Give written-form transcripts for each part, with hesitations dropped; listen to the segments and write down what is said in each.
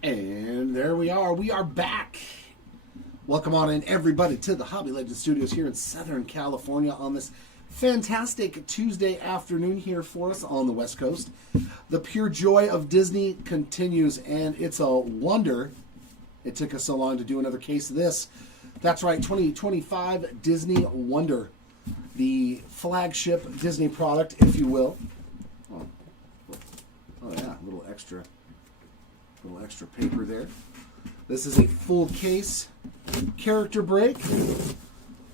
And there we are. We are back. Welcome on in, everybody, to the Hobby Legends Studios here in Southern California on this fantastic Tuesday afternoon here for us on the West Coast. The pure joy of Disney continues, and it's a wonder it took us so long to do another case of this. That's right, 2025 Disney Wonder, the flagship Disney product, if you will. Oh yeah, a little extra paper there. This is a full case character break.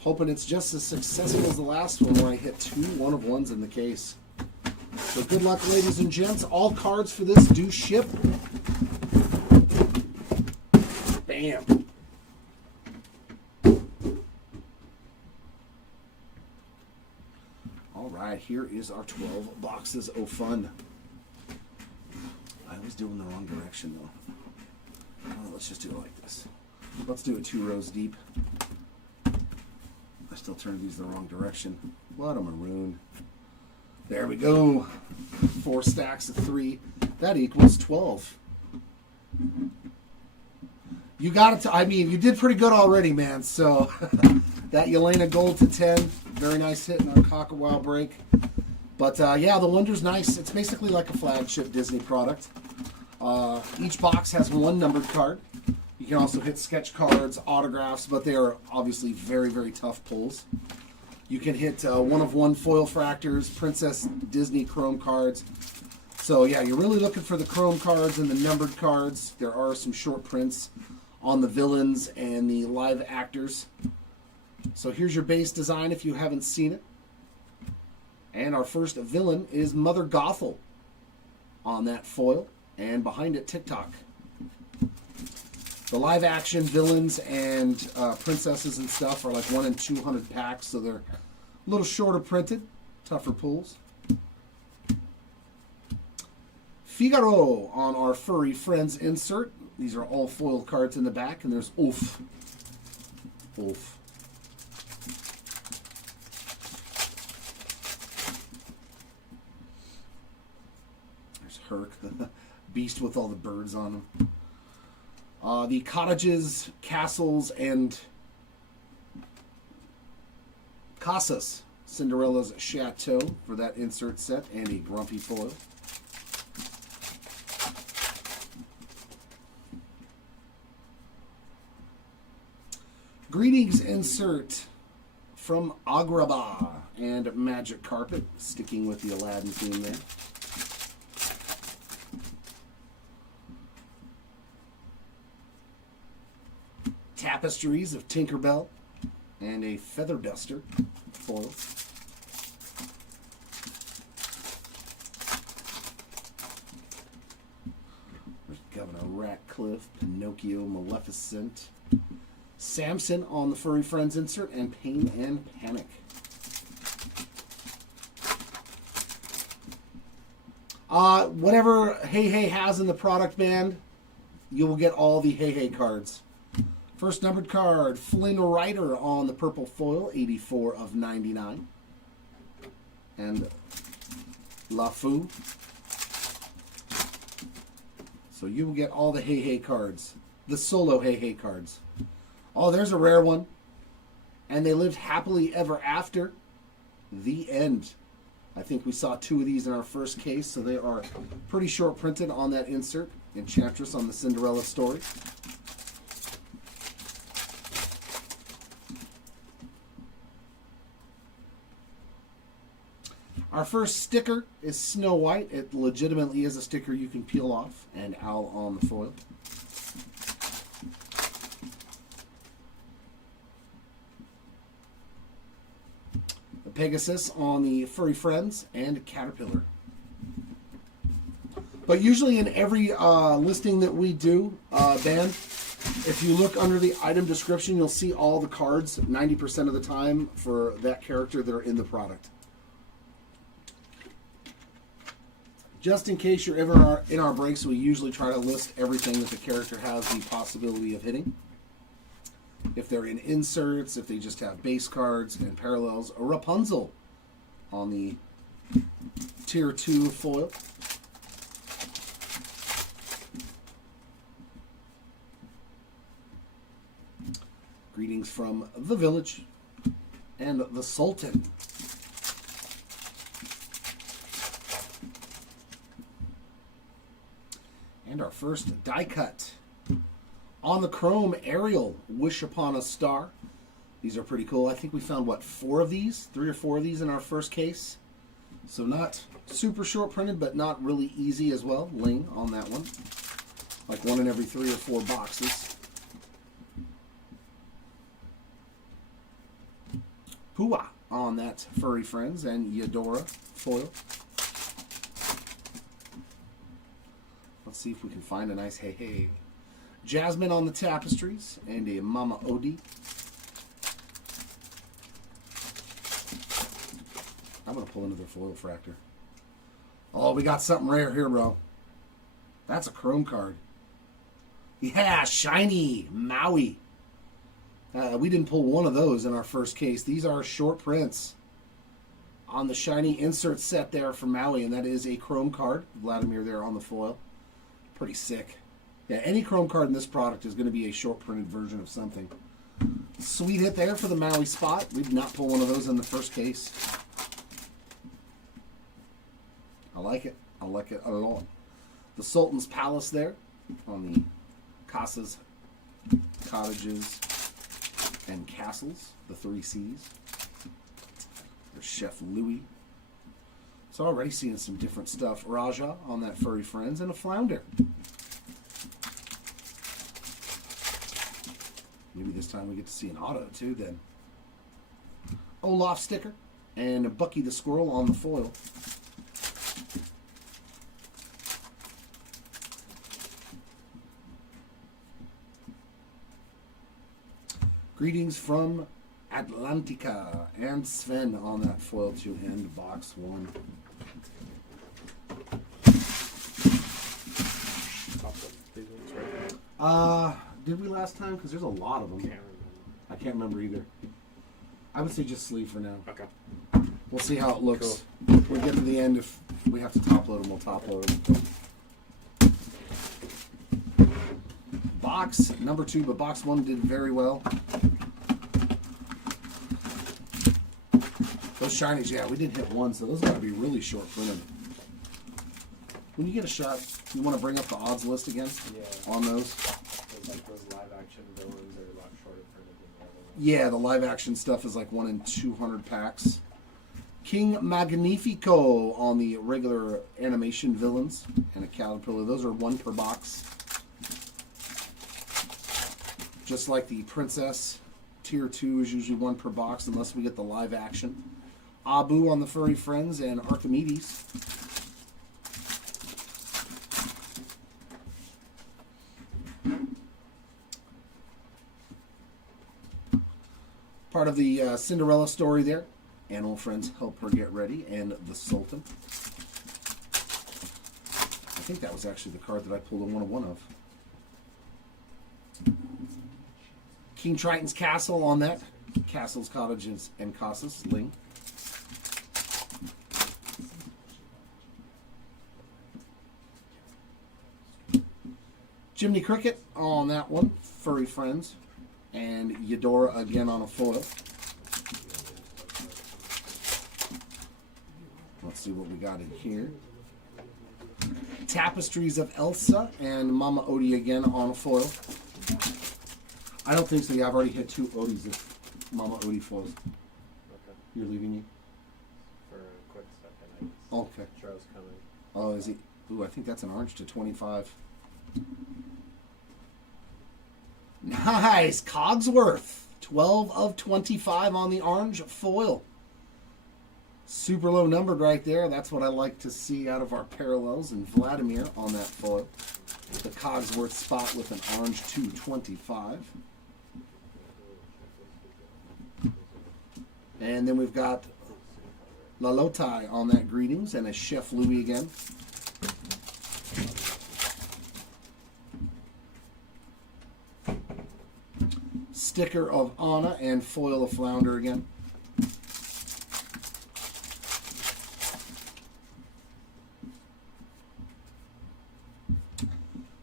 Hoping it's just as successful as the last one where I hit 2 one-of-ones in the case. So good luck, ladies and gents. All cards for this do ship. Bam. All right, here is our 12 boxes of fun. I was doing the wrong direction, though. Oh, let's just do it like this. Let's do it 2 rows deep. I still turned these the wrong direction. What a maroon. There we go. 4 stacks of 3. That equals 12. You got it to, I mean, you did pretty good already, man. So that Yelena Gold to 10. Very nice hit in our Cock-a-Wow break. But yeah, the Wonder's nice. It's basically like a flagship Disney product. Each box has 1 numbered card. You can also hit sketch cards, autographs, but they are obviously very, very tough pulls. You can hit 1-of-1 foil fractors, Princess Disney Chrome cards. So yeah, you're really looking for the Chrome cards and the numbered cards. There are some short prints on the villains and the live actors. So here's your base design if you haven't seen it. And our first villain is Mother Gothel on that foil. And behind it, TikTok. The live action villains and princesses and stuff are like 1 in 200 packs, so they're a little shorter printed, tougher pulls. Figaro on our Furry Friends insert. These are all foil cards in the back, and there's Oof. Oof. There's Herc, the beast with all the birds on them. The cottages, castles, and casas. Cinderella's chateau for that insert set, and a grumpy foil. Greetings insert from Agrabah and Magic Carpet, sticking with the Aladdin theme there. Tapestries of Tinkerbell and a Feather Duster foil. There's Governor Ratcliffe, Pinocchio, Maleficent, Samson on the Furry Friends insert, and Pain and Panic. Whatever Hey Hey has in the product band, you will get all the Hey Hey cards. First numbered card, Flynn Rider on the purple foil, 84 of 99. And LaFou. So you will get all the Hey Hey cards. The solo Hey Hey cards. Oh, there's a rare one. And they lived happily ever after. The end. I think we saw 2 of these in our first case, so they are pretty short printed on that insert. Enchantress on the Cinderella story. Our first sticker is Snow White. It legitimately is a sticker you can peel off, and Owl on the foil. The Pegasus on the Furry Friends, and Caterpillar. But usually in every listing that we do, Dan, if you look under the item description, you'll see all the cards 90% of the time for that character that are in the product. Just in case you're ever in our breaks, we usually try to list everything that the character has the possibility of hitting. If they're in inserts, if they just have base cards and parallels. A Rapunzel on the Tier 2 foil. Greetings from the Village and the Sultan. And our first die cut. On the Chrome, Ariel, Wish Upon a Star. These are pretty cool. I think we found, what, 4 of these? 3 or 4 of these in our first case. So not super short printed, but not really easy as well. Ling on that one. Like 1 in every 3 or 4 boxes. Pua on that Furry Friends and Eudora foil. Let's see if we can find a nice hey. Jasmine on the Tapestries and a Mama Odie. I'm going to pull another foil fractor. Oh, we got something rare here, bro. That's a Chrome card. Yeah, shiny Maui. We didn't pull one of those in our first case. These are short prints on the shiny insert set there for Maui, and that is a Chrome card. Vladimir there on the foil. Pretty sick. Yeah, any Chrome card in this product is going to be a short printed version of something. Sweet hit there for the Maui spot. We did not pull one of those in the first case. I like it. I like it a lot. The Sultan's Palace there on the Casas, Cottages, and Castles, the 3 C's. There's Chef Louis. So already seeing some different stuff. Raja on that Furry Friends and a Flounder. Maybe this time we get to see an auto too then. Olaf sticker and Bucky the Squirrel on the foil. Greetings from Atlantica and Sven on that foil to end box 1. Did we last time? Because there's a lot of them. I can't remember either. I would say just sleeve for now. Okay. We'll see how it looks. Cool. We'll get to the end. If we have to top load them, we'll top load them. Box number 2, but box 1 did very well. Those shinies, yeah, we did hit 1, so those got to be really short printed. When you get a shot, you want to bring up the odds list again on those? Like those live action villains are a lot shorter printed than the other ones. Yeah, the live action stuff is like 1 in 200 packs. King Magnifico on the regular animation villains and a Caterpillar. Those are 1 per box. Just like the Princess, Tier 2 is usually 1 per box unless we get the live action. Abu on the Furry Friends and Archimedes. Part of the Cinderella story there. Animal friends help her get ready. And the Sultan. I think that was actually the card that I pulled a 1-of-1 of. King Triton's Castle on that. Castles, Cottages, and Casas. Ling. Jiminy Cricket on that one. Furry Friends. And Eudora again on a foil. Let's see what we got in here. Tapestries of Elsa and Mama Odie again on a foil. I don't think so. Yeah, I've already hit 2 Odies of Mama Odie foils. Okay. You're leaving you? For a quick second, Okay. Joe's coming. Oh, is he? Ooh, I think that's an orange to 25. Nice! Cogsworth. 12 of 25 on the orange foil. Super low numbered right there. That's what I like to see out of our parallels. And Vladimir on that foil. The Cogsworth spot with an orange 225. And then we've got Lalotai on that Greetings and a Chef Louis again. Sticker of Anna and foil of Flounder again.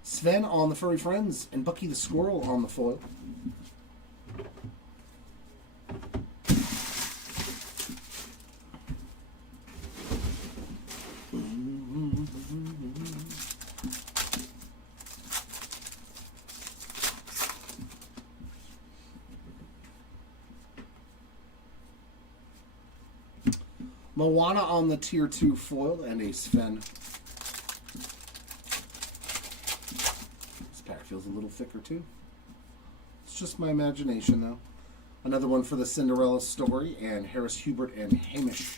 Sven on the Furry Friends and Bucky the Squirrel on the foil. Moana on the Tier 2 foil and a Sven. This pack feels a little thicker too. It's just my imagination though. Another one for the Cinderella story and Harris Hubert and Hamish.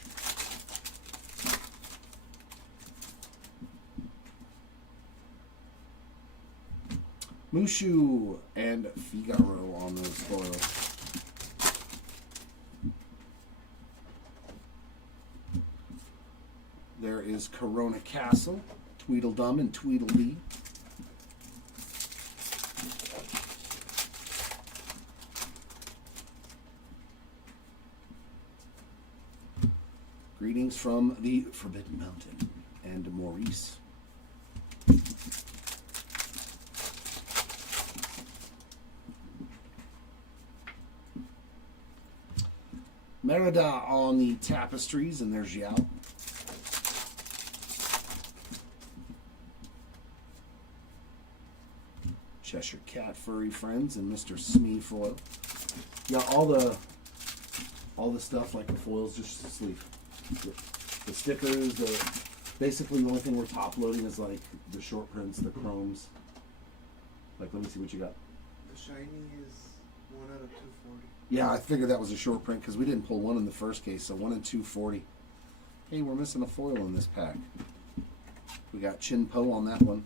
Mushu and Figaro on those foils. There is Corona Castle, Tweedledum and Tweedledee. Greetings from the Forbidden Mountain and Maurice. Merida on the tapestries, and there's Yao. Cheshire Cat Furry Friends and Mr. Smee foil. Yeah, all the stuff like the foils just sleeve. The stickers, basically the only thing we're top loading is like the short prints, the chromes. Like, let me see what you got. The shiny is 1 out of 240. Yeah, I figured that was a short print because we didn't pull one in the first case, so 1 in 240. Hey, we're missing a foil in this pack. We got Chin Po on that one.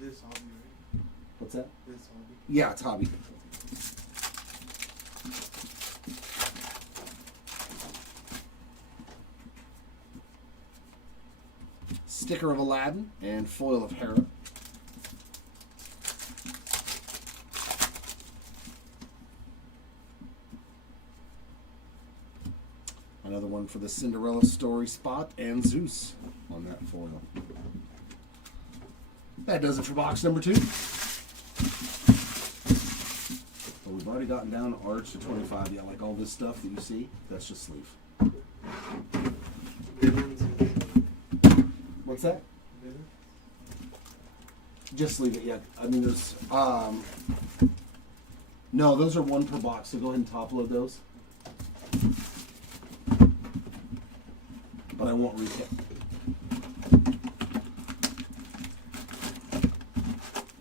This hobby, right? What's that? This hobby. Yeah, it's hobby. Sticker of Aladdin and foil of Hera. Another one for the Cinderella story spot and Zeus on that foil. That does it for box number 2. Well, we've already gotten down arch to 25. Yeah, like all this stuff that you see, that's just sleeve. Villains. What's that? Villains? Just leave it, yeah. I mean, there's, no, those are 1 per box, so go ahead and top load those. But I won't recap.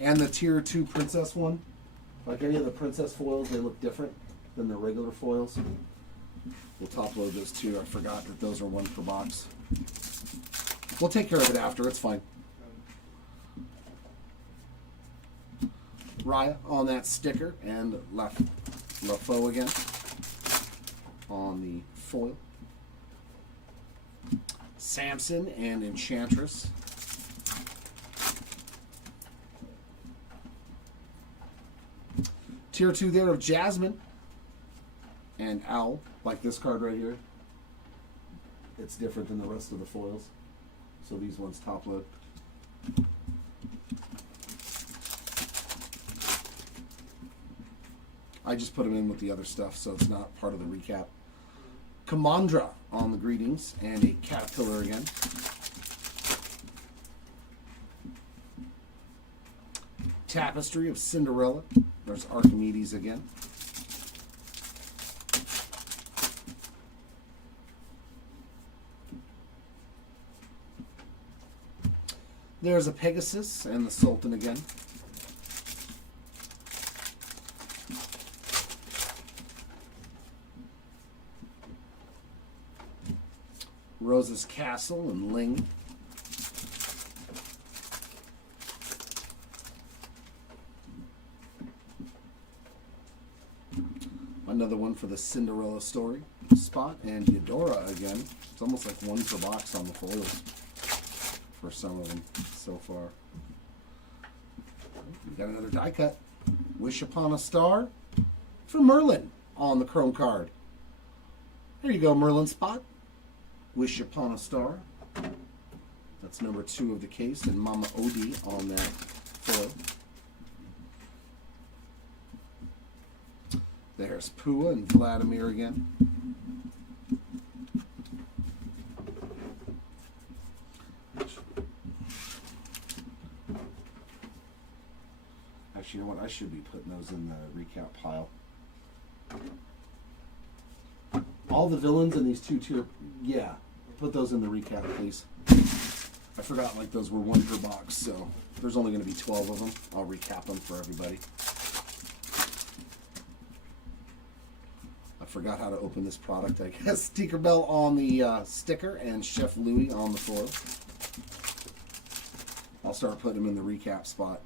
And the Tier 2 Princess one. Like any of the Princess foils, they look different than the regular foils. We'll top load those too. I forgot that those are 1 per box. We'll take care of it after. It's fine. Raya on that sticker and LaFoe again on the foil. Samson and Enchantress. Tier 2 there of Jasmine and Owl, like this card right here. It's different than the rest of the foils. So these ones top load. I just put them in with the other stuff, so it's not part of the recap. Commandra on the greetings and a caterpillar again. Tapestry of Cinderella. There's Archimedes again. There's a Pegasus and the Sultan again. Rose's Castle and Ling. Another one for the Cinderella story spot and Eudora again. It's almost like 1 per box on the foils for some of them so far. We got another die cut. Wish Upon a Star for Merlin on the chrome card. There you go, Merlin spot. Wish Upon a Star. That's number 2 of the case, and Mama Odie on that foil. There's Pua and Vladimir again. Actually, you know what? I should be putting those in the recap pile. all the villains in these two tier. Yeah, put those in the recap, please. I forgot like those were one per box, so there's only going to be 12 of them. I'll recap them for everybody. I forgot how to open this product, I guess. Tinkerbell on the sticker and Chef Louie on the foil. I'll start putting them in the recap spot.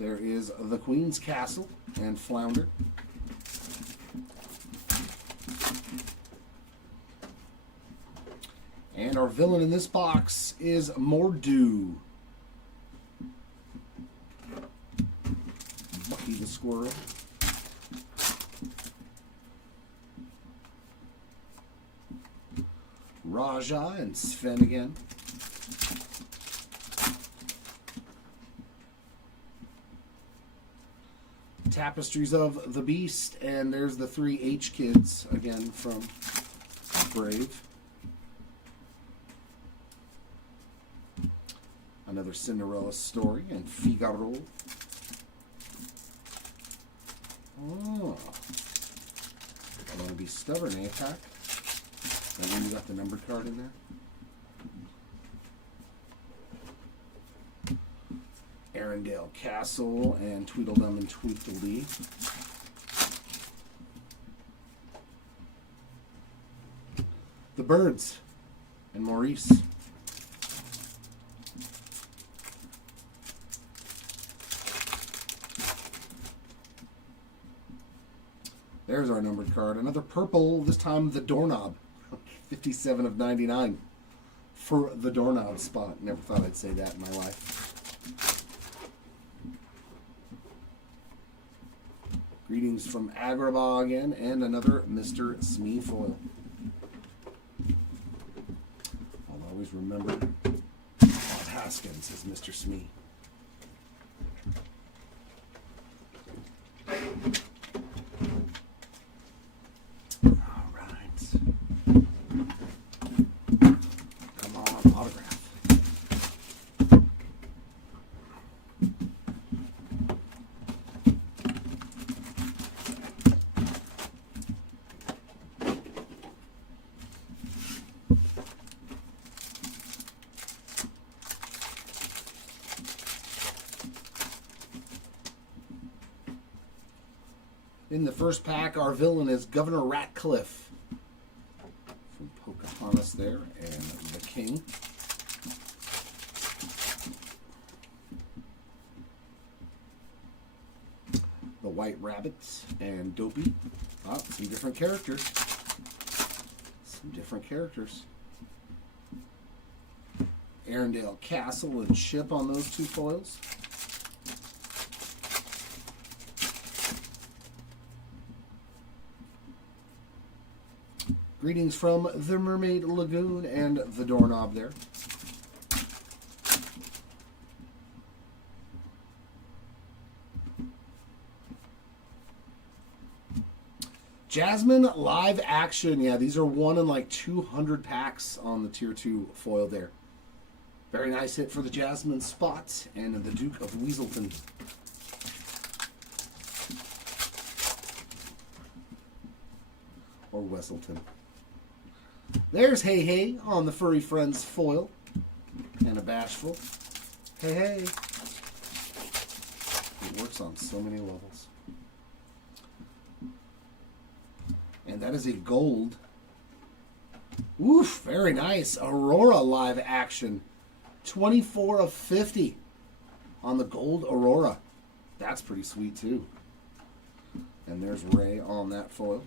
There is the Queen's Castle and Flounder. And our villain in this box is Mordu. Bucky the Squirrel. Raja and Sven again. Tapestries of the Beast, and there's the 3 H kids again from Brave. Another Cinderella story and Figaro. Oh, I want to be stubborn, eh, Pack? And then you got the numbered card in there. Arendelle Castle and Tweedledum and Tweedledee. The Birds and Maurice. There's our numbered card. Another purple, this time the Doorknob. 57 of 99 for the Doorknob spot. Never thought I'd say that in my life. Greetings from Agrabah again, and another Mr. Smee foil. I'll always remember Bob Haskins as Mr. Smee. In the first pack, our villain is Governor Ratcliffe from Pocahontas there, and the King. The White Rabbits and Dopey. Oh, some different characters. Some different characters. Arendelle Castle and Chip on those 2 foils. Greetings from the Mermaid Lagoon and the Doorknob there. Jasmine live action. Yeah, these are 1 in like 200 packs on the tier 2 foil there. Very nice hit for the Jasmine spot and the Duke of Weaselton. Or Wesselton. There's Hey Hey on the Furry Friends foil. And a Bashful. Hey Hey. It works on so many levels. And that is a gold. Oof, very nice. Aurora live action. 24 of 50 on the gold Aurora. That's pretty sweet too. And there's Ray on that foil.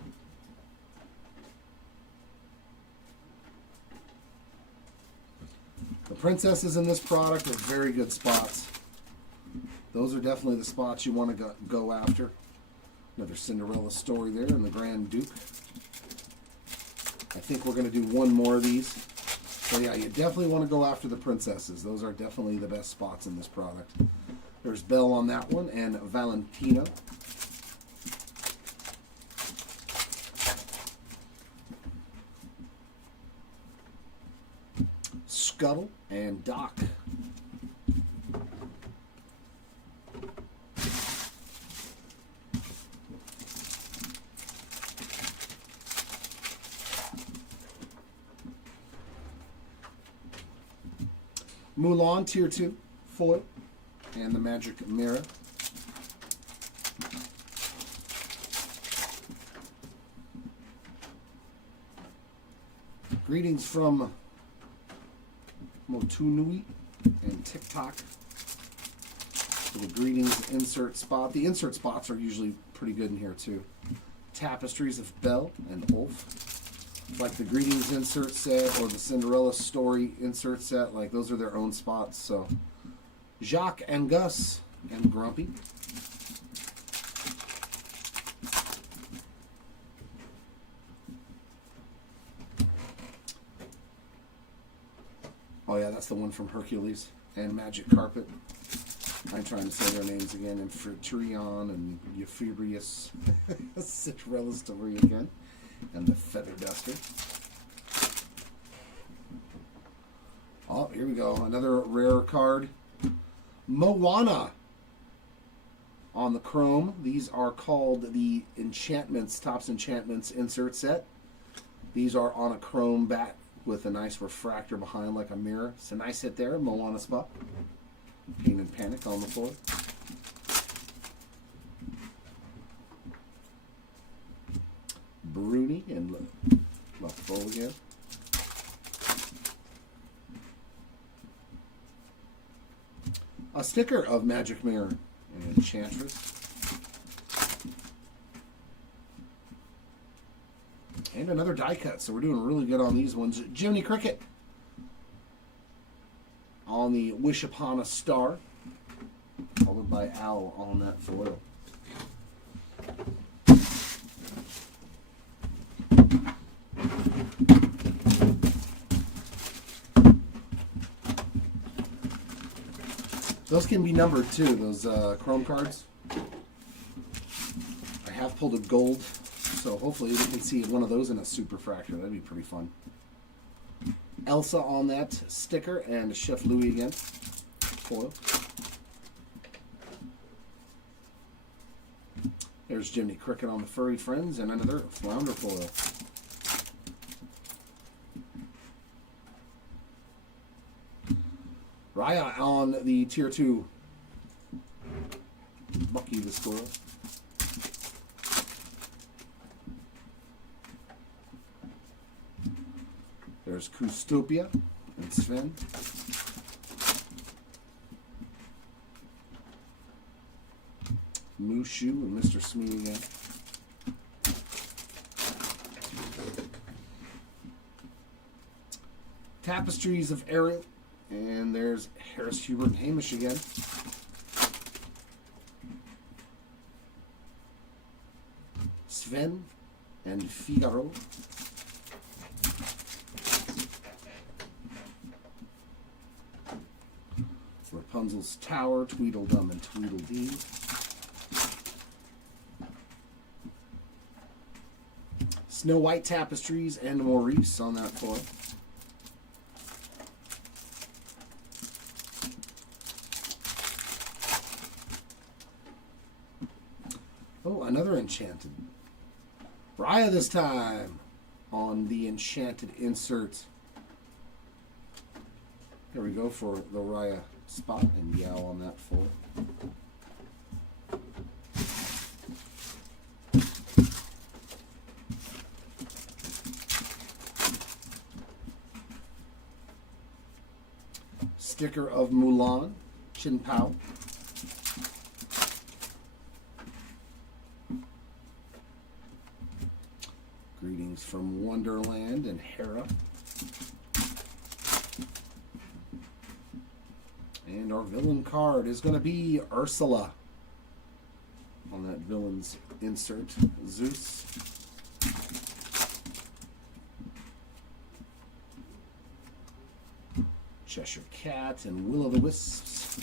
The princesses in this product are very good spots. Those are definitely the spots you want to go after. Another Cinderella story there and the Grand Duke. I think we're going to do 1 more of these. So yeah, you definitely want to go after the princesses. Those are definitely the best spots in this product. There's Belle on that one and Valentino. Scuttle and Doc. Mulan Tier 2 foil. And the Magic Mirror. Greetings from Motunui and TikTok. For the greetings insert spot. The insert spots are usually pretty good in here too. Tapestries of Belle and Ulf. Like the greetings insert set or the Cinderella story insert set, like those are their own spots. So Jacques and Gus and Grumpy. Oh yeah, that's the one from Hercules and Magic Carpet. I'm trying to say their names again. And Trion and Euphorbius. Cinderella story again. And the Feather Duster. Oh, here we go. Another rare card. Moana. On the chrome. These are called the Enchantments, Topps Enchantments insert set. These are on a chrome back with a nice refractor behind like a mirror. It's a nice hit there. Moana spot. Pain and Panic on the floor. Bruni and LaFoe again. A sticker of Magic Mirror and Enchantress. And another die cut, so we're doing really good on these ones. Jiminy Cricket on the Wish Upon a Star, followed by Owl on that foil. Those can be numbered too, those chrome cards. I have pulled a gold, so hopefully we can see one of those in a super fractor. That'd be pretty fun. Elsa on that sticker and Chef Louis again. Foil. There's Jiminy Cricket on the Furry Friends and another Flounder foil. Raya on the Tier 2 Bucky the Squirrel. There's Kustopia and Sven. Mushu and Mr. Smee again. Tapestries of Ariel. And there's Harris, Hubert, and Hamish again. Sven and Figaro. Rapunzel's Tower, Tweedledum, and Tweedledee. Snow White Tapestries and Maurice on that foil. Oh, another Enchanted. Raya this time on the Enchanted insert. There we go for the Raya spot and Yao on that foil. Sticker of Mulan, Chin Pao. Greetings from Wonderland and Hera. And our villain card is going to be Ursula on that villain's insert. Zeus. Cheshire Cat and Will-o'-the-Wisps.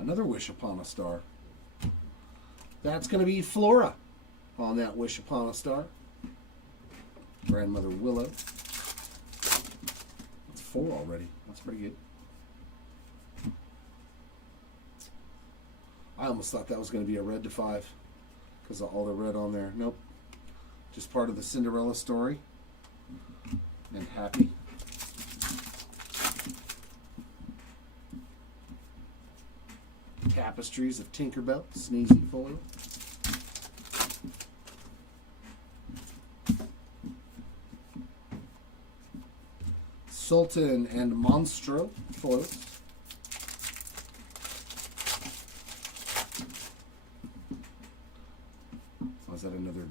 Another Wish Upon a Star. That's going to be Flora on that Wish Upon a Star. Grandmother Willow. That's 4 already. That's pretty good. I almost thought that was going to be a red to 5 because of all the red on there. Nope. Just part of the Cinderella story. And happy. Tapestries of Tinkerbell, Sneezy foil. Sultan and Monstro foils. Was that another?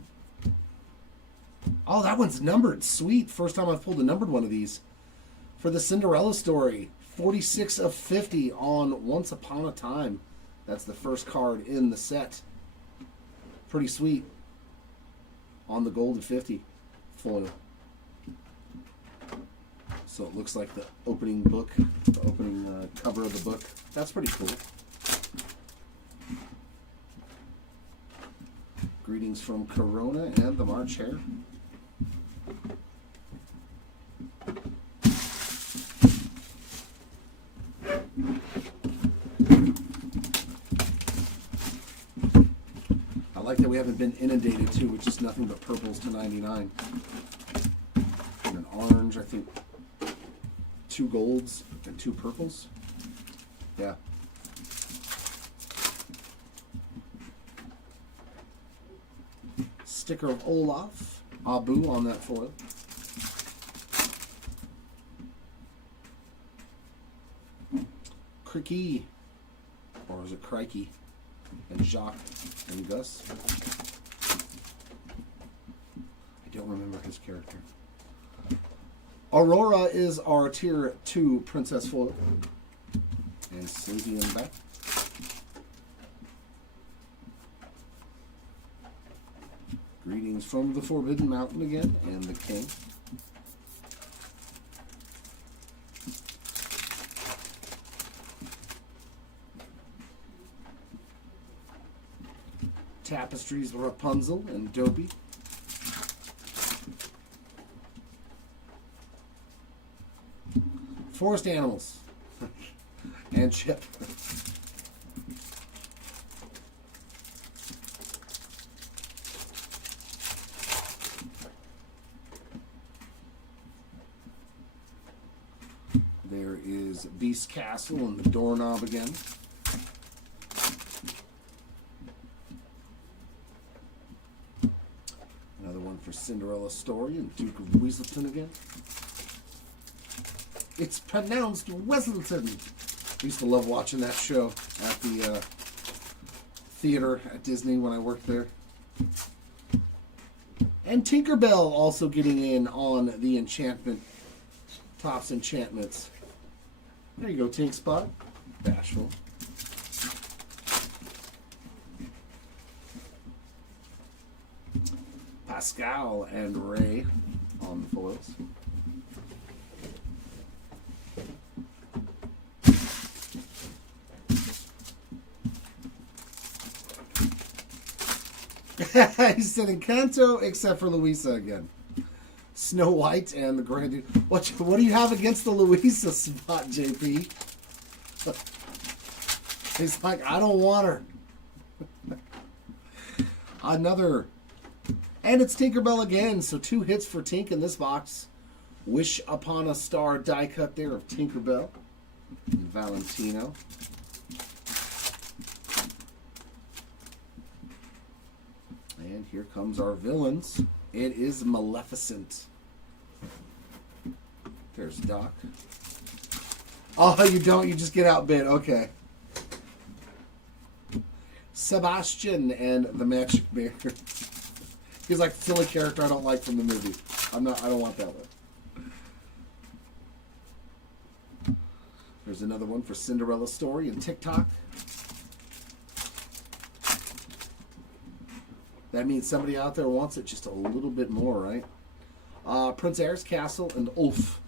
Oh, that one's numbered. Sweet. First time I've pulled a numbered one of these. For the Cinderella story. 46 of 50 on Once Upon a Time. That's the first card in the set. Pretty sweet. On the gold of 50 foil. So it looks like the opening book, the opening cover of the book. That's pretty cool. Greetings from Corona and the March Hare. I like that we haven't been inundated too with just nothing but purples to 99. And an orange, I think 2 golds and 2 purples. Yeah. Sticker of Olaf, Abu on that foil. Cricky, or is it Crikey? And Jacques and Gus. I don't remember his character. Aurora is our tier 2 princess foil. And Sleepy in the back. Greetings from the Forbidden Mountain again, and the King. Tapestries of Rapunzel and Dopey. Forest Animals and Chip. There is Beast Castle and the Doorknob again. Another one for Cinderella Story and Duke of Weaselton again. It's pronounced Weselton. I used to love watching that show at the theater at Disney when I worked there. And Tinkerbell also getting in on the enchantment. Topps Enchantments. There you go, Tink Spot. Bashful. Pascal and Ray on the foils. He said Encanto, except for Louisa again. Snow White and the Grand. What do you have against the Louisa spot, JP? He's like, I don't want her. Another. And it's Tinkerbell again, so 2 hits for Tink in this box. Wish Upon a Star die cut there of Tinkerbell and Valentino. And here comes our villains. It is Maleficent. There's Doc. Oh, you don't. You just get outbid. Okay. Sebastian and the Magic Bear. He's like the silly character I don't like from the movie. I don't want that one. There's another one for Cinderella Story and TikTok. That means somebody out there wants it just a little bit more, right? Prince Air's Castle and Ulf.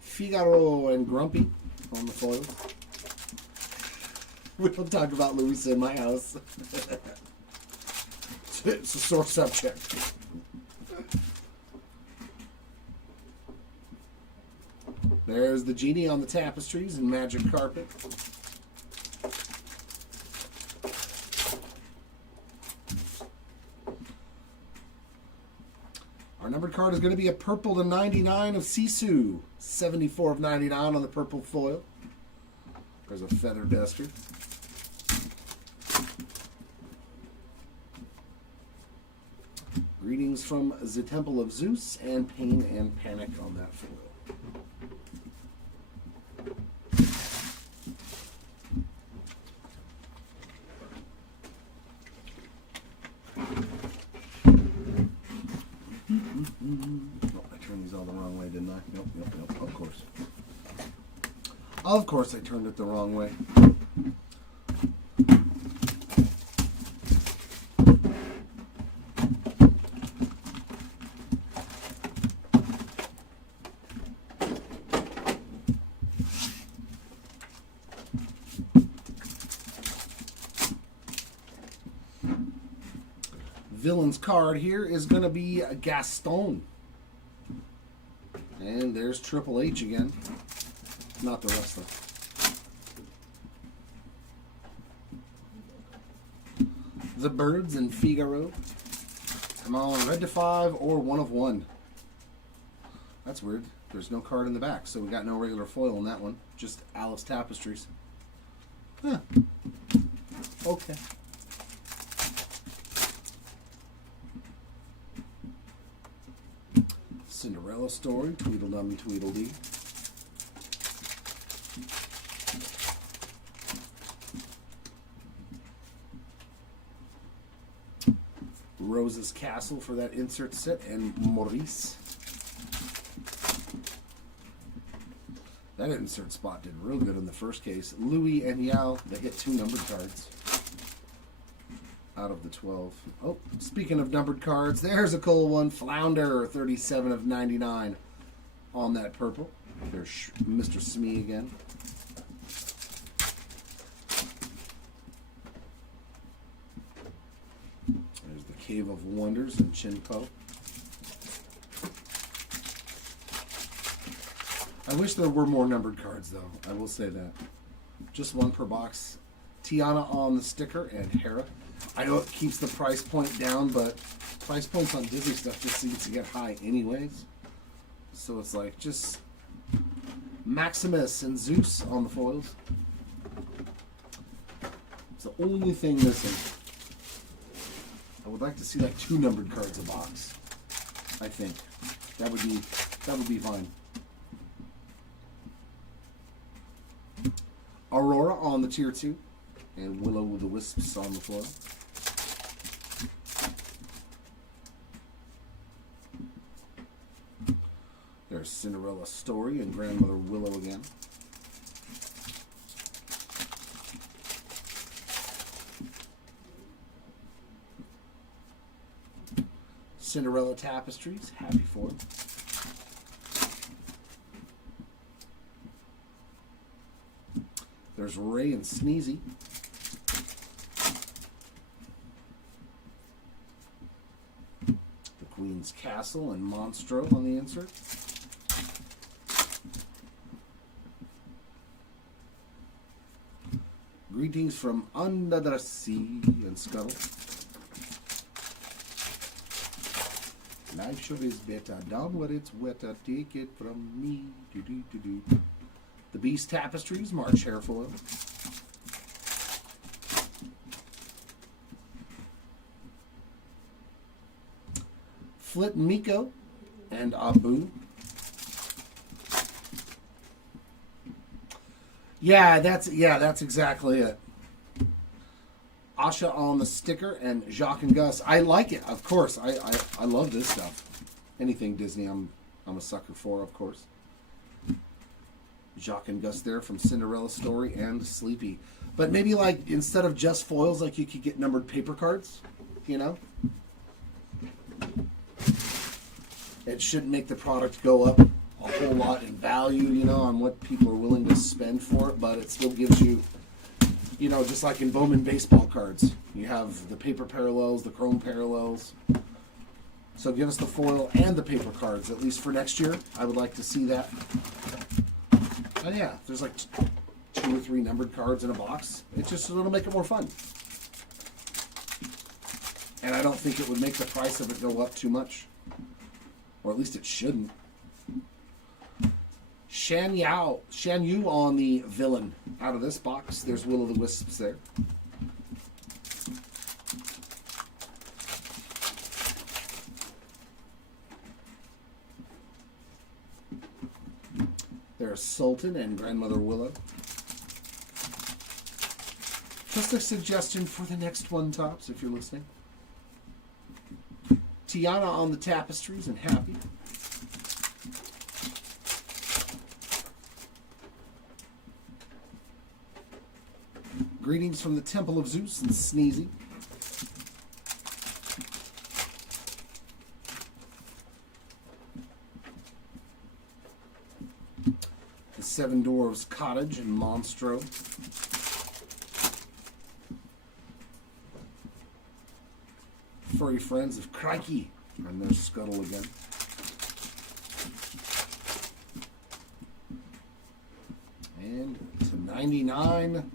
Figaro and Grumpy on the foil. We don't talk about Louisa in my house. It's a sore subject. There's the genie on the tapestries and magic carpet. Our numbered card is going to be a purple to 99 of Sisu. 74 of 99 on the purple foil. There's a feather duster. Greetings from the Temple of Zeus and Pain and Panic on that foil. Oh, I turned these all the wrong way, didn't I? Nope, of course. Of course I turned it the wrong way. Villain's card here is going to be Gaston. And there's Triple H again. Not the wrestler. The Birds and Figaro. Come on, red to 5 or 1 of 1. That's weird. There's no card in the back, so we got no regular foil in that one. Just Alice Tapestries. Huh. Okay. Cinderella story, Tweedledum Tweedledee. Rose's Castle for that insert set, and Maurice. That insert spot did real good in the first case. Louis and Yao, they hit 2 numbered cards out of the 12. Oh, speaking of numbered cards, there's a cool one. Flounder, 37 of 99 on that purple. There's Mr. Smee again. There's the Cave of Wonders and Chinpo. I wish there were more numbered cards, though. I will say that. Just 1 per box. Tiana on the sticker and Hera. I know it keeps the price point down, but price points on Disney stuff just seems to get high anyways. So it's like just Maximus and Zeus on the foils. It's the only thing missing. I would like to see like 2 numbered cards a box. I think that would be fine. Aurora on the tier 2, and Willow with the Wisps on the foil. There's Cinderella Story and Grandmother Willow again. Cinderella Tapestries, Happy Four. There's Ray and Sneezy. The Queen's Castle and Monstro on the insert. Greetings from Under the Sea and Scuttle. Life sure is better down where it's wetter. Take it from me. Do-do-do-do. The Beast Tapestries, March Hairfoil. Flit Miko and Abu. Yeah, that's exactly it. Asha on the sticker and Jacques and Gus. I like it, of course. I love this stuff. Anything Disney, I'm a sucker for, of course. Jacques and Gus there from Cinderella Story and Sleepy. But maybe like instead of just foils, like you could get numbered paper cards, you know? It shouldn't make the product go up a whole lot in value, you know, on what people are willing to spend for it, but it still gives you, you know, just like in Bowman baseball cards, you have the paper parallels, the chrome parallels. So give us the foil and the paper cards, at least for next year. I would like to see that. And yeah, there's like 2 or 3 numbered cards in a box. It'll make it more fun. And I don't think it would make the price of it go up too much. Or at least it shouldn't. Shan Yu on the villain. Out of this box, there's Will-O-The-Wisps there. There's Sultan and Grandmother Willow. Just a suggestion for the next one, Tops, if you're listening. Tiana on the tapestries and Happy. Greetings from the Temple of Zeus and Sneezy. The Seven Dwarves Cottage and Monstro. Furry Friends of Crikey. And there's Scuttle again. And to 99,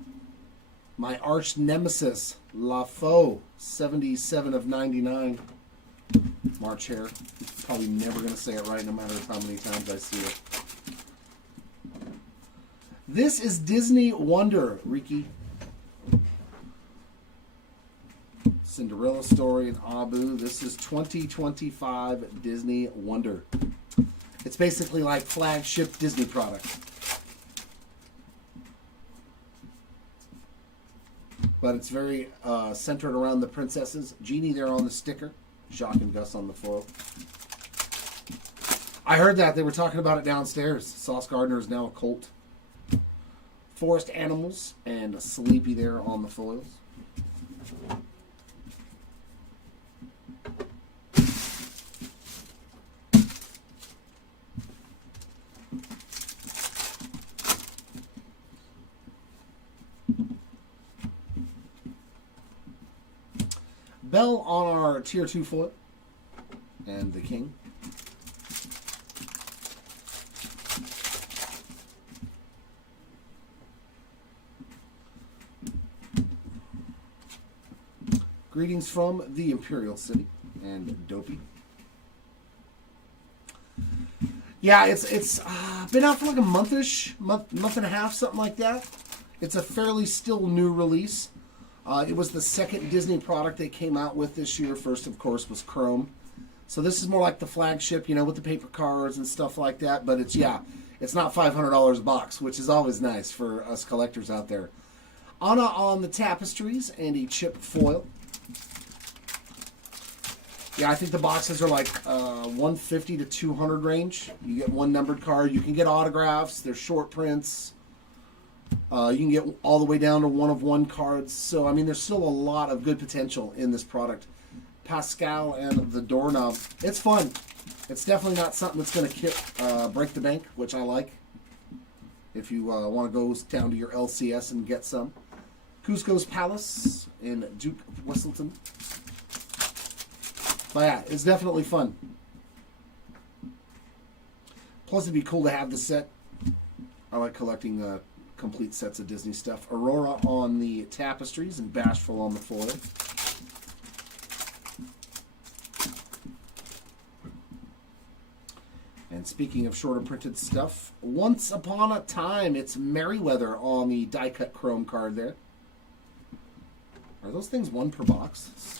my arch nemesis, La Foe, 77 of 99. March Hare. Probably never going to say it right no matter how many times I see it. This is Disney Wonder, Riki. Cinderella Story and Abu. This is 2025 Disney Wonder. It's basically like flagship Disney product. But it's very centered around the princesses. Genie there on the sticker. Jacques and Gus on the foil. I heard that. They were talking about it downstairs. Sauce Gardner is now a cult. Forest Animals and Sleepy there on the foils. Belle on our Tier 2 foil. And the King. Greetings from the Imperial City and Dopey. Yeah, it's been out for like a month and a half, something like that. It's a fairly still new release. It was the second Disney product they came out with this year. First, of course, was Chrome. So this is more like the flagship, you know, with the paper cards and stuff like that. But it's not $500 a box, which is always nice for us collectors out there. Anna on the tapestries and a chip foil. Yeah, I think the boxes are like 150 to 200 range. You get one numbered card. You can get autographs. There's short prints. You can get all the way down to 1-of-1 cards. So, I mean, there's still a lot of good potential in this product. Pascal and the Doorknob. It's fun. It's definitely not something that's going to break the bank, which I like. If you want to go down to your LCS and get some. Cusco's Palace in Duke of Whistleton. But yeah, it's definitely fun. Plus, it'd be cool to have the set. I like collecting complete sets of Disney stuff. Aurora on the tapestries and Bashful on the foil. And speaking of shorter printed stuff, Once Upon a Time, it's Merryweather on the die-cut chrome card there. Are those things one per box?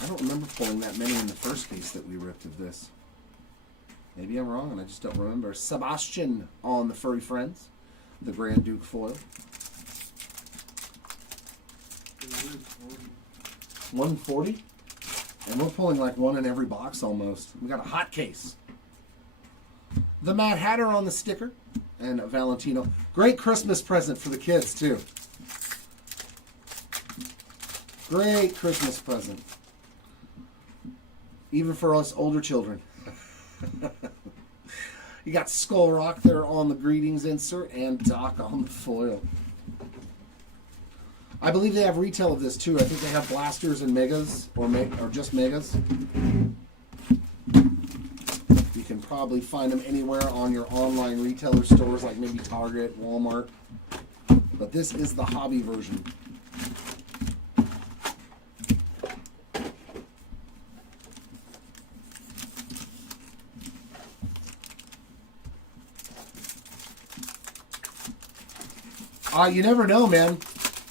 I don't remember pulling that many in the first case that we ripped of this. Maybe I'm wrong and I just don't remember. Sebastian on the Furry Friends. The Grand Duke foil. 140? And we're pulling like one in every box almost. We got a hot case. The Mad Hatter on the sticker. And Valentino. Great Christmas present for the kids too. Great Christmas present. Even for us older children. You got Skull Rock there on the greetings insert and Doc on the foil. I believe they have retail of this too. I think they have blasters and megas or just megas. can probably find them anywhere on your online retailer stores like maybe Target, Walmart. But this is the hobby version. You never know, man.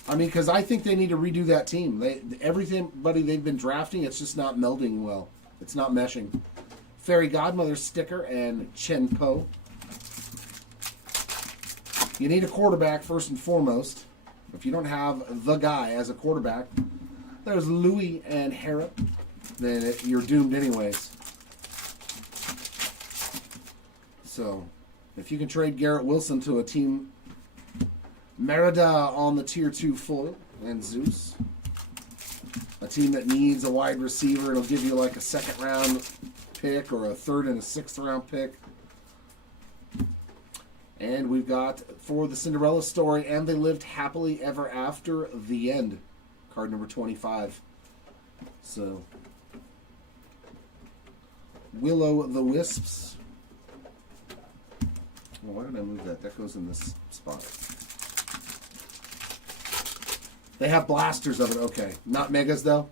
I mean, because I think they need to redo that team. Everybody they've been drafting, it's just not melding well. It's not meshing. Fairy Godmother sticker and Chen Po. You need a quarterback first and foremost. If you don't have the guy as a quarterback, there's Louis and Harrop. Then you're doomed anyways. So, if you can trade Garrett Wilson to a team, Merida on the Tier 2 foil and Zeus. A team that needs a wide receiver. It'll give you like a second round pick or a third and a sixth round pick. And we've got for the Cinderella story, and they lived happily ever after, the end. Card number 25. So, Willow the Wisps. Well, why did I move that? That goes in this spot. They have blasters of it. Okay. Not megas, though.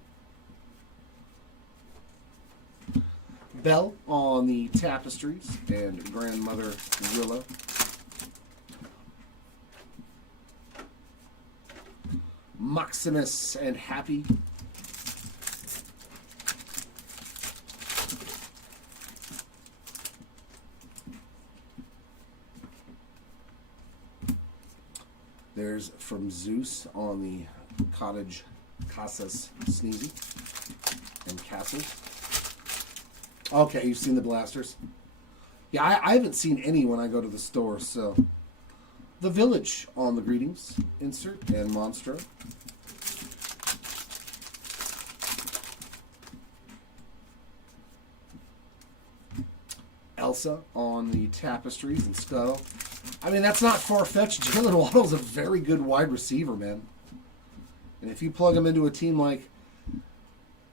Belle on the tapestries and Grandmother Willow. Maximus and Happy. There's from Zeus on the Cottage Casas Sneezy and Castles. Okay, you've seen the blasters. Yeah, I haven't seen any when I go to the store, so. The Village on the Greetings insert and Monstro. Elsa on the Tapestries and Scuttle. I mean, that's not far-fetched. Jalen Waddle's a very good wide receiver, man. And if you plug him into a team like...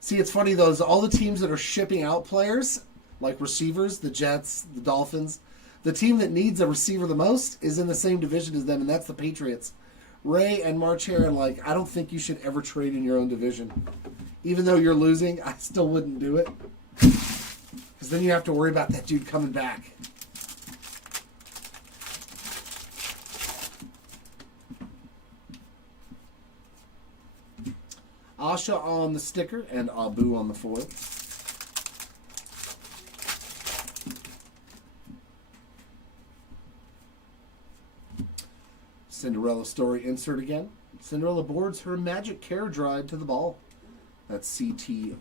See, it's funny, though, is all the teams that are shipping out players, like receivers, the Jets, the Dolphins, the team that needs a receiver the most is in the same division as them, and that's the Patriots. Ray and March Heron, like, I don't think you should ever trade in your own division. Even though you're losing, I still wouldn't do it. Because then you have to worry about that dude coming back. Asha on the sticker and Abu on the foil. Cinderella story insert again. Cinderella boards her magic carriage ride to the ball. That's CT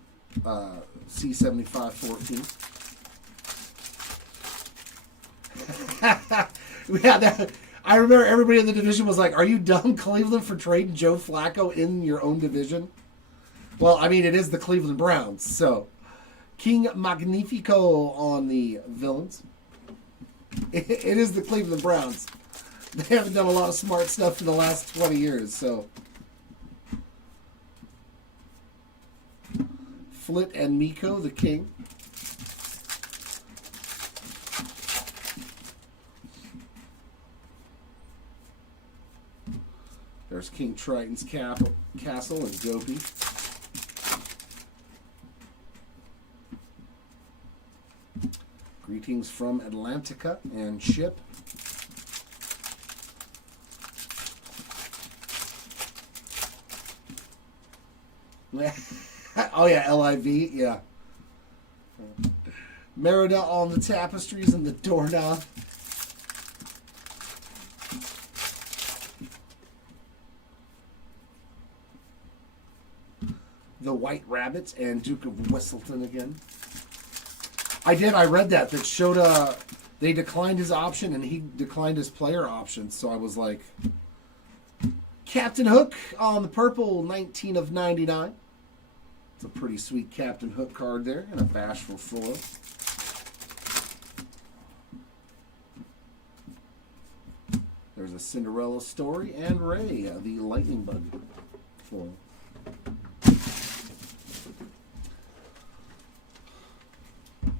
C7514. Yeah, I remember everybody in the division was like, "Are you dumb, Cleveland, for trading Joe Flacco in your own division?" Well, I mean, it is the Cleveland Browns. So, King Magnifico on the villains. It is the Cleveland Browns. They haven't done a lot of smart stuff in the last 20 years, so. Flit and Miko, the king. There's King Triton's castle and Gopi. Greetings from Atlantica and Chip. Oh yeah, LIV, yeah. Merida on the tapestries and the doorknob. The White Rabbit and Duke of Whistleton again. I read that showed they declined his option and he declined his player option, so I was like, Captain Hook on the purple, 19 of 99. It's a pretty sweet Captain Hook card there and a bashful foil. There's a Cinderella story and Ray, the lightning bug foil.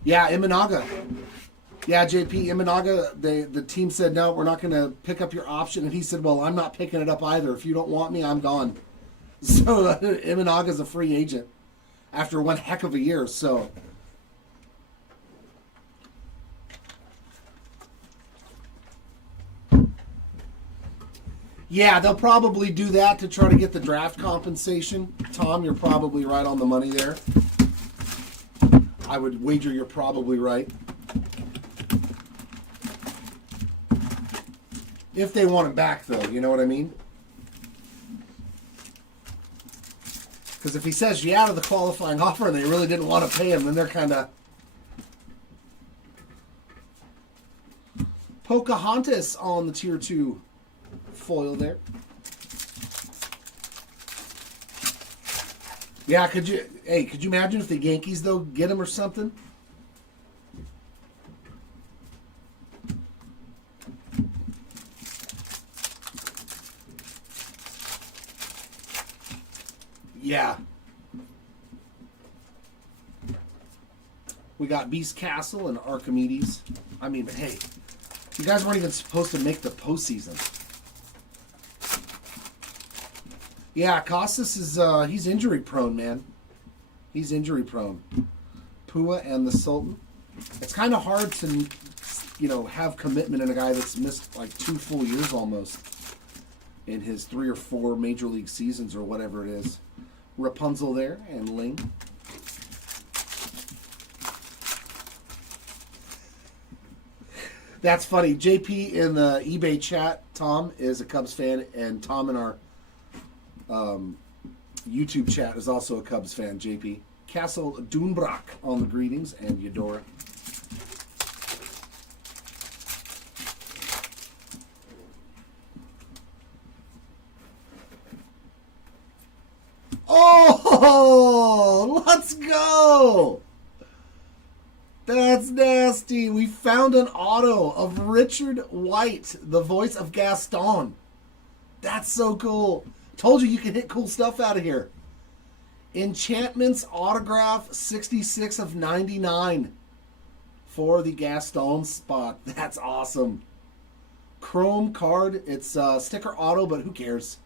Yeah, Imanaga. Yeah, JP Imanaga, the team said, no, we're not going to pick up your option. And he said, well, I'm not picking it up either. If you don't want me, I'm gone. So Imanaga's a free agent after one heck of a year. So yeah, they'll probably do that to try to get the draft compensation. Tom, you're probably right on the money there. I would wager you're probably right. If they want him back, though, you know what I mean? Because if he says yeah to the qualifying offer and they really didn't want to pay him, then they're kind of... Pocahontas on the Tier 2 foil there. Yeah, could you imagine if the Yankees, though, get him or something? Yeah. We got Beast Castle and Archimedes. I mean, but hey, you guys weren't even supposed to make the postseason. Yeah, Costas is, he's injury prone, man. He's injury prone. Pua and the Sultan. It's kind of hard to, have commitment in a guy that's missed like 2 full years almost in his 3 or 4 major league seasons or whatever it is. Rapunzel there and Ling. That's funny. JP in the eBay chat, Tom is a Cubs fan, and Tom in our YouTube chat is also a Cubs fan, JP. Castle Doonbrock on the greetings, and Eudora. Oh, let's go! That's nasty. We found an auto of Richard White, the voice of Gaston. That's so cool. Told you can hit cool stuff out of here. Enchantments autograph 66 of 99 for the Gaston spot. That's awesome. Chrome card. It's sticker auto, but who cares?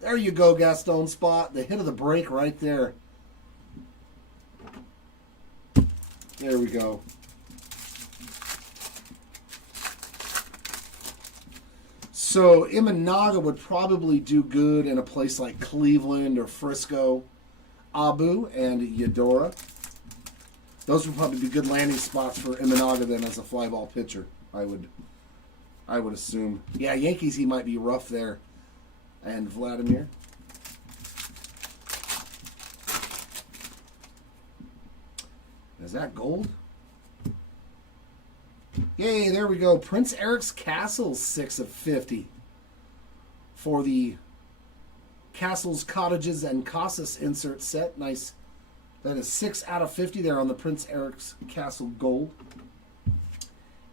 There you go, Gaston spot. The hit of the break right there. There we go. So Imanaga would probably do good in a place like Cleveland or Frisco. Abu and Eudora. Those would probably be good landing spots for Imanaga then as a fly ball pitcher. I would assume. Yeah, Yankees he might be rough there. And Vladimir. Is that gold? Yay, there we go. Prince Eric's Castle, 6 of 50. For the Castles, Cottages, and Casas insert set. Nice. That is 6 out of 50 there on the Prince Eric's Castle Gold.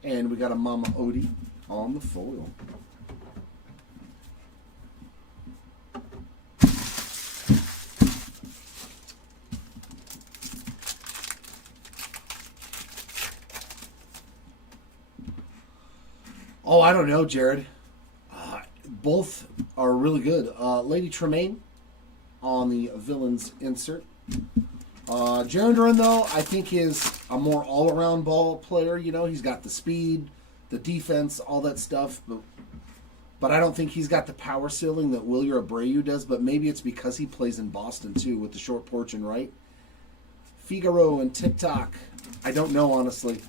And we got a Mama Odie on the foil. Oh, I don't know, Jared. Both are really good. Lady Tremaine on the Villains insert. Jarendran, though, I think is a more all-around ball player. He's got the speed, the defense, all that stuff. But I don't think he's got the power ceiling that Wilyer Abreu does. But maybe it's because he plays in Boston, too, with the short porch and right. Figaro and TikTok. I don't know, honestly.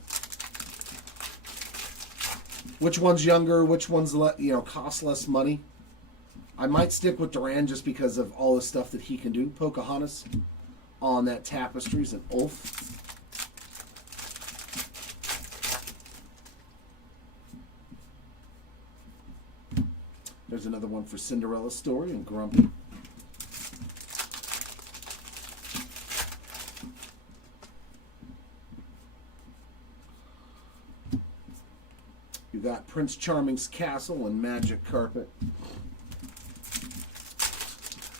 Which one's younger? Which one's cost less money? I might stick with Duran just because of all the stuff that he can do. Pocahontas on that Tapestries and Ulf. There's another one for Cinderella Story and Grumpy. You got Prince Charming's Castle and Magic Carpet.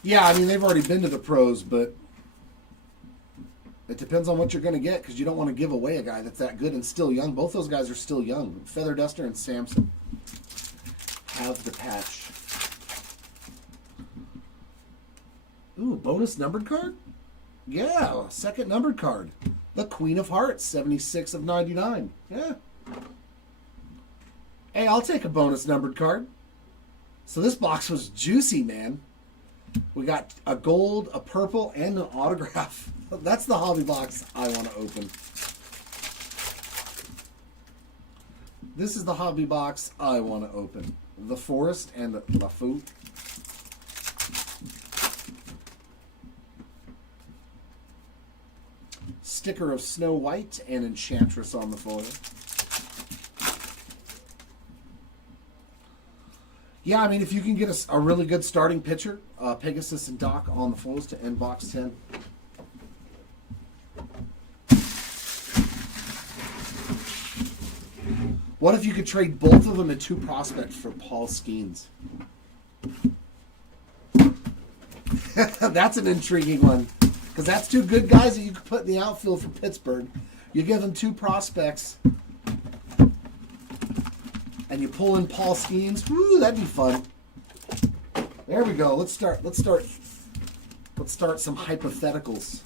Yeah, I mean, they've already been to the pros, but It depends on what you're going to get because you don't want to give away a guy that's that good and still young. Both those guys are still young. Feather Duster and Samson have the patch. Ooh, bonus numbered card? Yeah, second numbered card. The Queen of Hearts, 76 of 99. Yeah. Hey, I'll take a bonus numbered card. So this box was juicy, man. We got a gold, a purple, and an autograph. That's the hobby box I want to open. This is the hobby box I want to open. The Forest and the Lafou. Sticker of Snow White and Enchantress on the foil. Yeah, I mean, if you can get a really good starting pitcher, Pegasus and Doc on the foils to end box 10. What if you could trade both of them at 2 prospects for Paul Skeens? That's an intriguing one. Because that's 2 good guys that you could put in the outfield for Pittsburgh. You give them 2 prospects. And you pull in Paul Skeens. Woo, that'd be fun. There we go. Let's start some hypotheticals.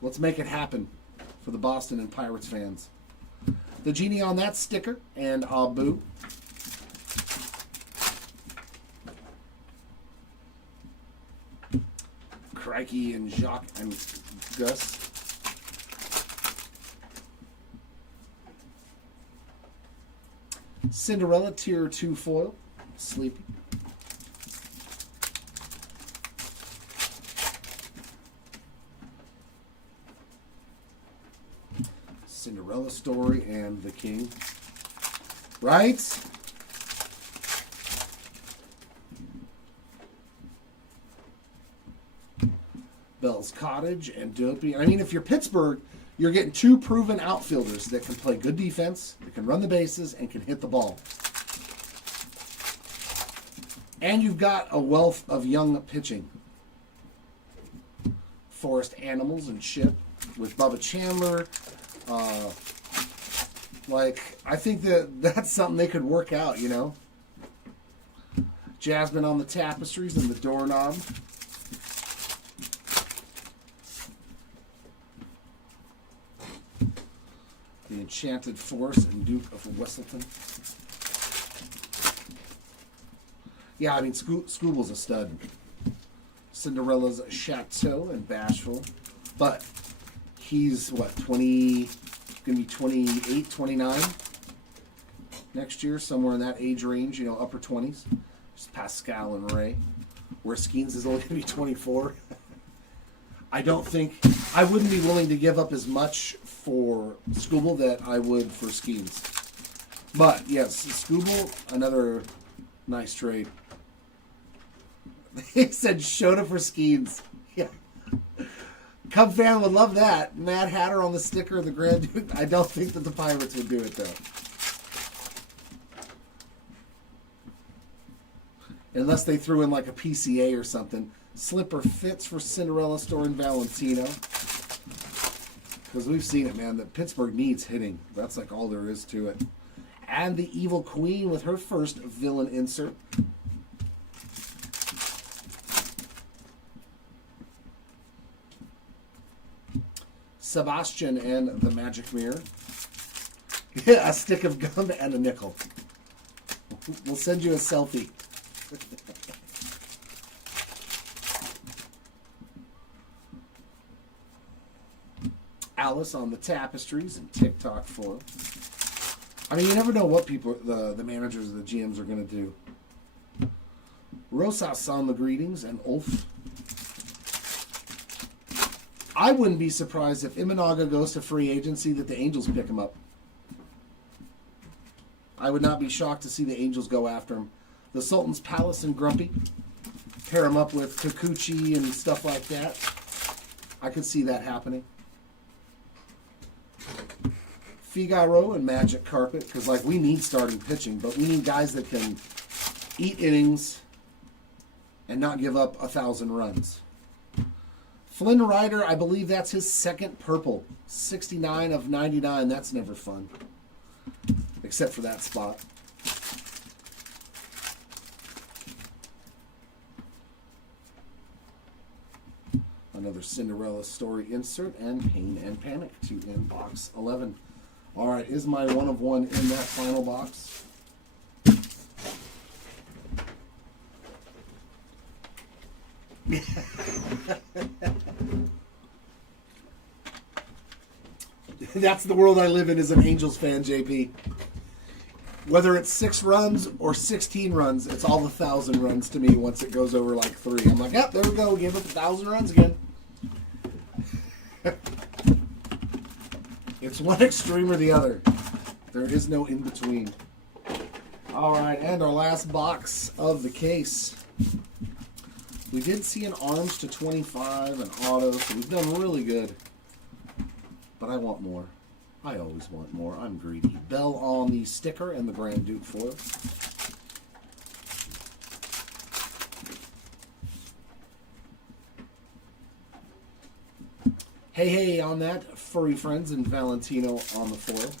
Let's make it happen for the Boston and Pirates fans. The Genie on that sticker and Abu. Crikey and Jacques and Gus. Cinderella Tier 2 foil. Sleepy. Cinderella story and the King. Right? Bell's Cottage and Dopey. I mean, if you're Pittsburgh, you're getting 2 proven outfielders that can play good defense, that can run the bases, and can hit the ball. And you've got a wealth of young pitching. Forest Animals and Ship with Bubba Chandler. I think that's something they could work out, you know. Jasmine on the tapestries and the doorknob. The Enchanted Forest and Duke of Westleton. Yeah, I mean, Scooble's a stud. Cinderella's Chateau and Bashful. But he's, what, 20... going to be 28, 29 next year, somewhere in that age range, you know, upper 20s. Just Pascal and Ray. Where Skeens is only going to be 24. I wouldn't be willing to give up as much for Scooble that I would for Skeens. But, yes, Scooble, another nice trade. They said Shota for Skeens. Yeah. Cub fan would love that. Mad Hatter on the sticker of the Grand Duke. I don't think that the Pirates would do it, though. Unless they threw in like a PCA or something. Slipper fits for Cinderella Store in Valentino. Because we've seen it, man. That Pittsburgh needs hitting. That's like all there is to it. And the Evil Queen with her first villain insert. Sebastian and the Magic Mirror. Yeah, a stick of gum and a nickel. We'll send you a selfie. Alice on the tapestries and TikTok foil. I mean, you never know what people, the managers or the GMs are going to do. Rosas on the greetings and Ulf. I wouldn't be surprised if Imanaga goes to free agency that the Angels pick him up. I would not be shocked to see the Angels go after him. The Sultan's Palace and Grumpy. Pair him up with Kikuchi and stuff like that. I could see that happening. Figaro and Magic Carpet. Because, like, we need starting pitching. But we need guys that can eat innings and not give up 1,000 runs. Flynn Rider, I believe that's his second purple. 69 of 99. That's never fun. Except for that spot. Another Cinderella story insert and Pain and Panic to in box 11. All right, is my one of one in that final box? That's the world I live in as an Angels fan, JP. Whether it's 6 runs or 16 runs, it's all the 1,000 runs to me once it goes over like 3. I'm like, yep, there we go. Give up 1,000 runs again. It's one extreme or the other. There is no in between. All right, and our last box of the case. We did see an arms to 25, an auto, so we've done really good. But I want more. I always want more. I'm greedy. Bell on the sticker and the Grand Duke foil. Hey, hey on that, Furry Friends, and Valentino on the foil.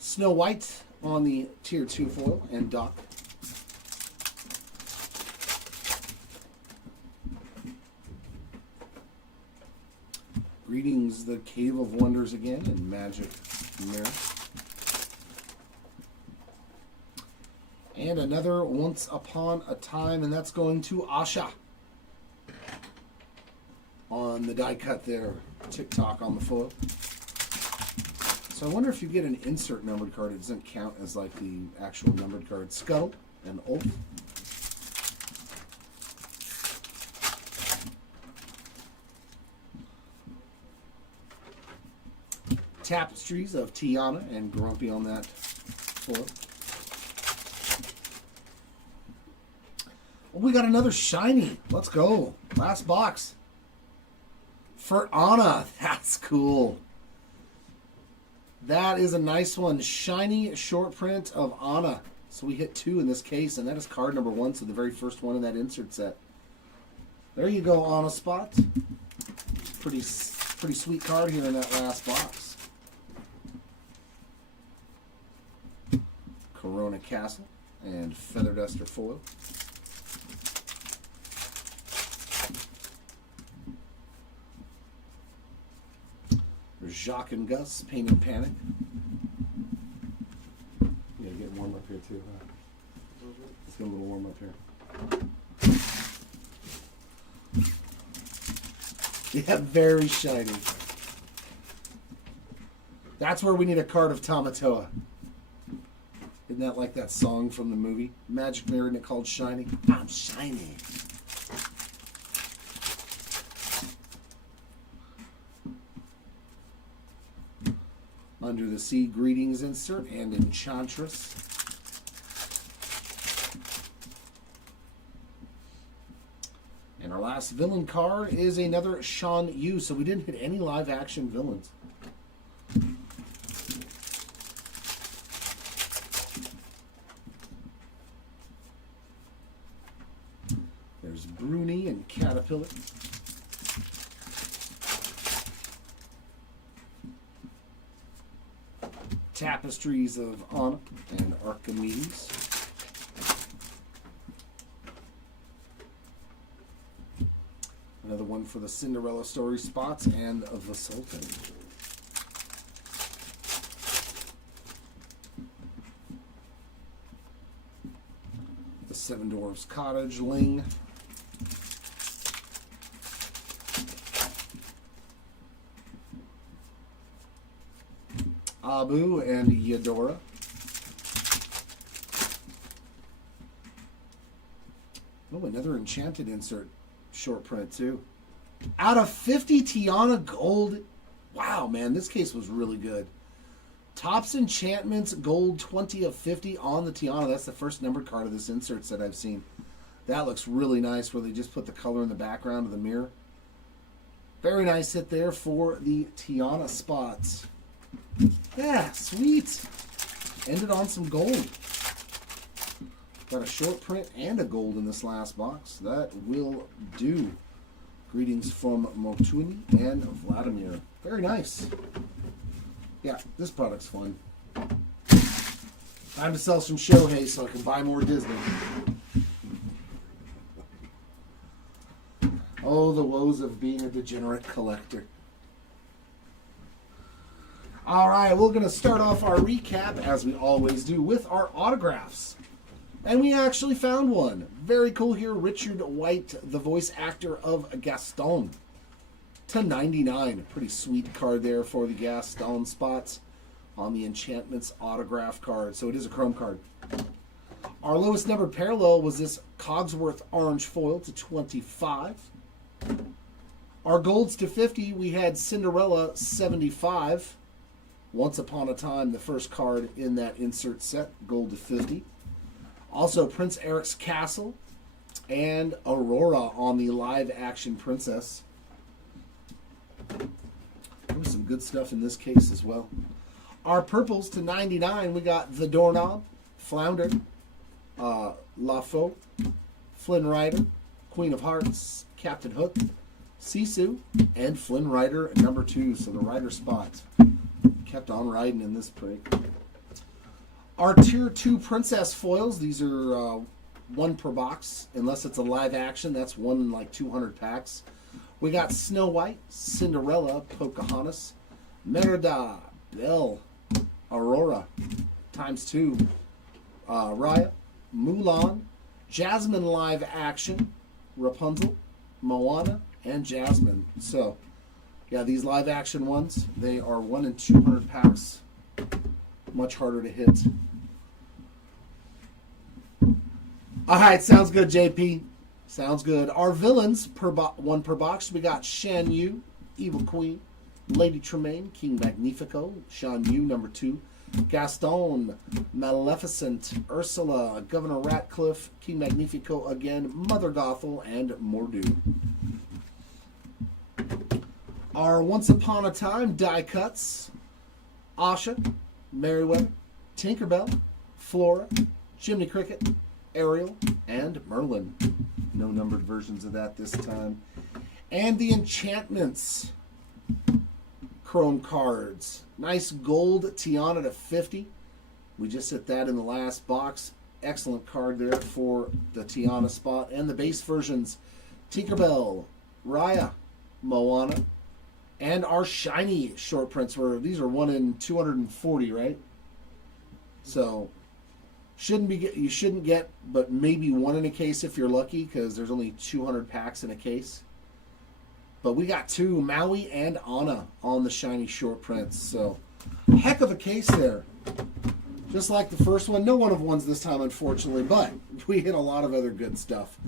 Snow White on the Tier 2 foil, and Doc. Greetings, the Cave of Wonders again, and Magic Mirror. And another Once Upon a Time, and that's going to Asha. On the die cut there, TikTok on the foil. So I wonder if you get an insert numbered card, it doesn't count as like the actual numbered card. Scuttle and Ulf. Tapestries of Tiana and Grumpy on that foil. Well, we got another shiny. Let's go. Last box. For Anna. That's cool. That is a nice one. Shiny short print of Anna. So we hit 2 in this case, and that is card number 1, so the very first one in that insert set. There you go, Anna spot. Pretty sweet card here in that last box. Corona Castle and Feather Duster foil. Jacques and Gus, Pain and Panic. Yeah, getting warm up here too, huh? Let's get a little warm up here. Yeah, very shiny. That's where we need a card of Tamatoa. Isn't that like that song from the movie? Magic Mirror, and it called Shiny? I'm shiny. Under the Sea Greetings insert and Enchantress. And our last villain card is another Sean Yu. So we didn't hit any live action villains. There's Bruni and Caterpillar. Tapestries of Anna and Archimedes. Another one for the Cinderella story spots and of the Sultan. The Seven Dwarfs Cottage Ling. Abu and Yadora. Oh, another Enchanted insert short print too. Out of 50 Tiana Gold. Wow, man, this case was really good. Topps Enchantments Gold 20 of 50 on the Tiana. That's the first numbered card of this insert set I've seen. That looks really nice where they just put the color in the background of the mirror. Very nice hit there for the Tiana spots. Yeah, sweet. Ended on some gold. Got a short print and a gold in this last box. That will do. Greetings from Motuni and Vladimir. Very nice. Yeah, this product's fun. Time to sell some Shohei so I can buy more Disney. Oh, the woes of being a degenerate collector. All right, we're going to start off our recap, as we always do, with our autographs. And we actually found one. Very cool here. Richard White, the voice actor of Gaston. /99. Pretty sweet card there for the Gaston spots on the Enchantments autograph card. So it is a chrome card. Our lowest numbered parallel was this Cogsworth orange foil /25. Our golds /50, we had Cinderella 75. Once Upon a Time, the first card in that insert set, gold /50. Also, Prince Eric's Castle and Aurora on the live action Princess. There was some good stuff in this case as well. Our purples /99, we got The Doorknob, Flounder, Lafaux, Flynn Rider, Queen of Hearts, Captain Hook, Sisu, and Flynn Rider #2. So the Rider spot kept on riding in this break. Our Tier 2 Princess foils, these are one per box, unless it's a live action. That's one in like 200 packs. We got Snow White, Cinderella, Pocahontas, Merida, Belle, Aurora, ×2, Raya, Mulan, Jasmine live action, Rapunzel, Moana, and Jasmine. So, yeah, these live action ones, they are 1 in 200 packs. Much harder to hit. All right, sounds good, JP. Sounds good. Our villains, one per box, we got Shan Yu, Evil Queen, Lady Tremaine, King Magnifico, Shan Yu #2, Gaston, Maleficent, Ursula, Governor Ratcliffe, King Magnifico again, Mother Gothel, and Mordu. Our Once Upon a Time die cuts, Asha, Merryweather, Tinkerbell, Flora, Jiminy Cricket, Ariel, and Merlin. No numbered versions of that this time. And the Enchantments chrome cards. Nice gold Tiana /50. We just hit that in the last box. Excellent card there for the Tiana spot. And the base versions, Tinkerbell, Raya, Moana, and our shiny short prints these are 1 in 240, right? So you shouldn't get but maybe one in a case if you're lucky, because there's only 200 packs in a case. But we got 2, Maui and Anna, on the shiny short prints. So heck of a case there. Just like the first one. No 1 of 1s this time, unfortunately, but we hit a lot of other good stuff.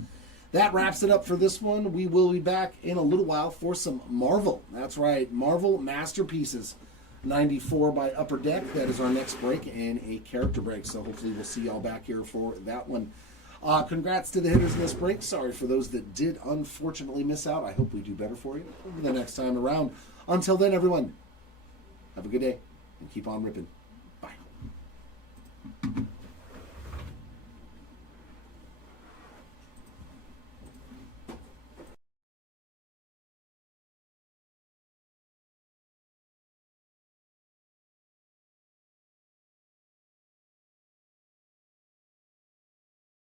That wraps it up for this one. We will be back in a little while for some Marvel. That's right, Marvel Masterpieces. 94 by Upper Deck. That is our next break and a character break. So hopefully we'll see y'all back here for that one. Congrats to the hitters in this break. Sorry for those that did unfortunately miss out. I hope we do better for you the next time around. Until then, everyone, have a good day and keep on ripping.